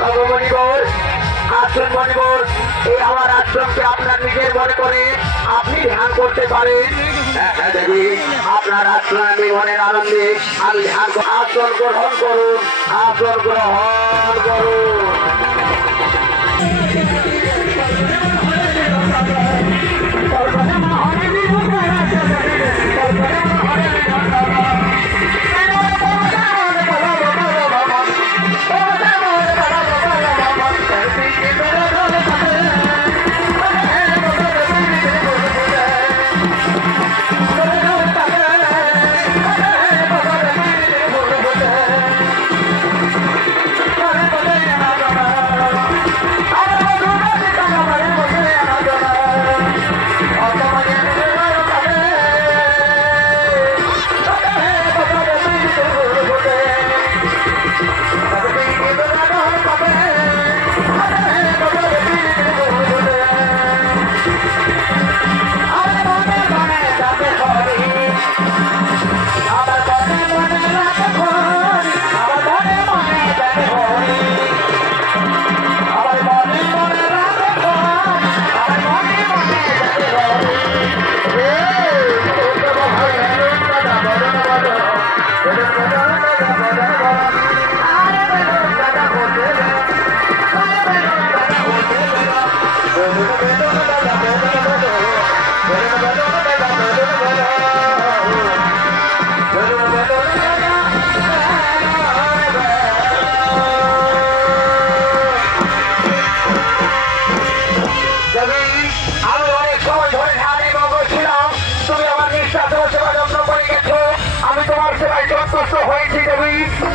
ভগবনীগর আশ্রম মণিগর এই আমার আশ্রমকে আপনার নিজের মনে করে আপনি ধ্যান করতে পারেন। দেবী আপনার আশ্রমে মনের আনন্দে আমি ধ্যান আসন গ্রহণ করুন, আসন গ্রহণ করুন।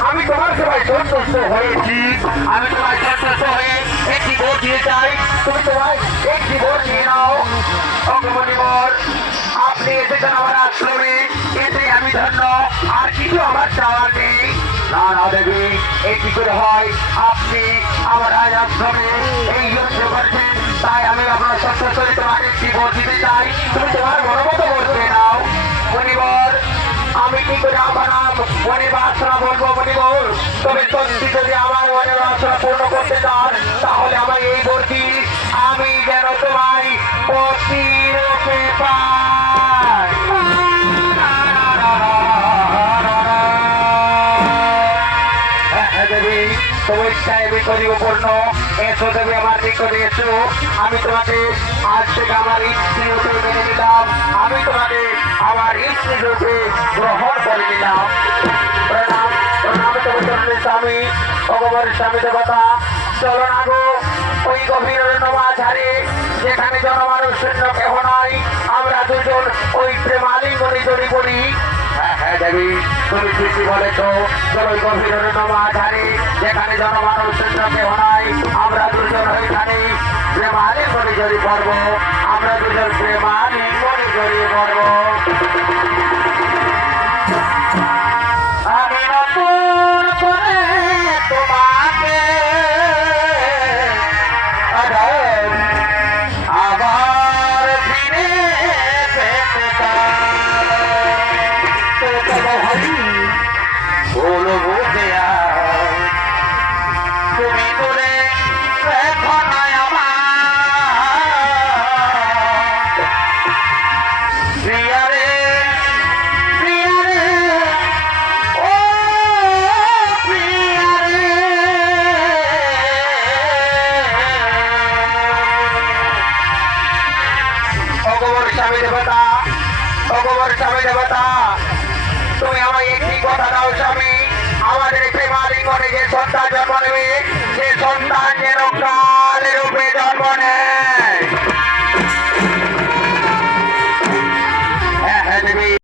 আমি তোমার সেবায় সন্তুষ্ট হয়েছি, আমি তোমার সন্তুষ্ট হয়ে একটি ভোট দিয়ে চাই, তুমি তোমার একটি ভোট নিয়ে নাও। অগ্রমণিবর আপনি এসেছেন আমার আশ্রমে, এতে আমি ধন্য, আর কিছু আমার চাওয়ার নেই। না না দেবী, এই কি করে হয়? আপনি আমার আজ আশ্রমে এই যুদ্ধ করেছেন, তাই আমি আপনার সন্তুষ্ট হয়ে তোমাকে একটি ভোট দিতে চাই, তুমি তোমার মনোমত ভোট দিয়ে নাও। মণিবর আমি কি করে আমার মনে বাসনা বলবো মণিবর, তবে সত্যি যদি আমার মনে বাসনা পূর্ণ করতে চান তাহলে আমার এই ভর্তি আমি যেন তোমায় প্রতিরূপে পাই। দেবী তোমার ইচ্ছায় আমি করিব পূর্ণ, এসো দেবী আমার নিকটে এসো, আমি তোমাকে আজ থেকে আমার স্ত্রী রূপে মেনে নিলাম, আমি তোমাকে আমার স্ত্রী রূপে গ্রহণ করে নিলাম। প্রণাম প্রণাম তোমার স্বামী, ভগবানের স্বামী দেবতা, চলো না গো ওই গভীর মাঝারে যেখানে জনমানুষ শূন্য কেহ নাই, আমরা দুজন ওই প্রেমালিঙ্গনে জড়ি পড়ি। হ্যাঁ দেবী তুমি ঠিকই বলেছ, চলো ওই গভীর মাঝারে যেখানে জনমানুষ শূন্য কেহ নাই, আমরা দুজন ওইখানে প্রেমালিঙ্গনে জড়ি পড়ব, আমরা দুজন প্রেমালিঙ্গনে জড়ি পড়ব। আমি নতুন করে তোমাকে আবার ফিরে পেতে চাই, বলবো তুমি করে রেখো না আমার প্রিয়ারে প্রিয়ারে ও প্রিয়ারে। ভগবান স্বামী দেবতা, ভগবান স্বামী দেবতা, তুমি আমায় একটি কথা দাও